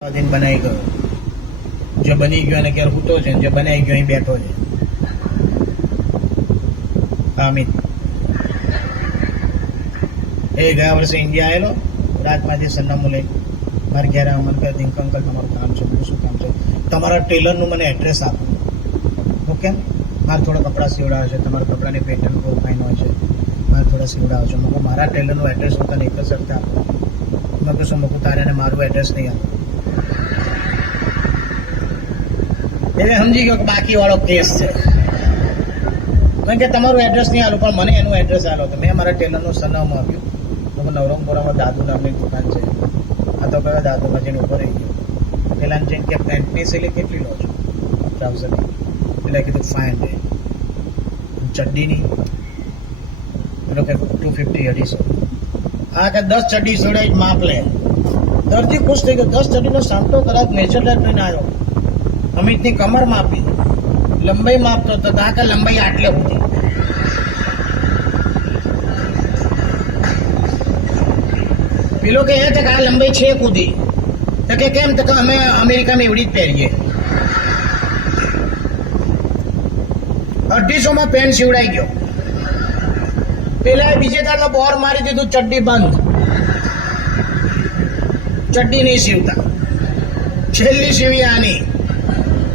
બનાવી ગયો, જે બની ગયો એને ક્યારે હૂતો છે, જે બનાવી ગયો અહીં બેઠો છે. અમિત એ ગયા વર્ષે ઇન્ડિયા આવેલો, રાજમાંથી સરનામું લઈ મારે ઘેર મને કહે દિંક અંકલ તમારું કામ છે. બધું શું કામ છે? તમારા ટેલરનું મને એડ્રેસ આપો. ઓકે, મારે થોડા કપડાં સીવડાવે છે, તમારા કપડાની પેટર્ન બહુ ફાઇન હોય છે, મારે થોડા સીવડાવે છે. મેં મારા ટેલરનું એડ્રેસ હું તને એક જ શબ્દ આપો. મેં કહું શું મૂકું તારે મારું એડ્રેસ નહીં આપો. એટલે સમજી ગયો કે બાકી વાળો કેસ છે. કારણ કે તમારું એડ્રેસ નહીં આલું, પણ મને એનું એડ્રેસ આલો. તો મેં મારા ટેલરનું સરનામું આપ્યું. તો નવરંગપુરામાં દાદુ નામની દુકાન છે. આ તો કયો દાદુમાં જઈને ઉભો રહી ગયો. પેલા જઈને કે પેન્ટની સિલે કેટલી લો છો? 1000. એટલે કીધું 500. ચડ્ડીની એટલે કે 250 250. હા કે 10 ચડ્ડી જોડે માપ લે. દર્દી ખુશ થઈ ગયો. 10 ચડ્ડીનો સામટો કલાક મેજર લઈને આવ્યો. અમિતની કમર માપી, લંબાઈ માપતો હતો. કે લંબાઈ આટલે હતી. પેલો કે છે કે આ લંબાઈ છે કુદી. તો કે કેમ? તો કે અમે અમેરિકામાં એવડી જ પહેરીએ. 250 પેન્ટ સીવડાઈ ગયો. પેલા બીજે તારનો બોર મારી દીધું, ચડ્ડી બંધ, ચડ્ડી નહીં સીવતા. છેલ્લી સીવી આની.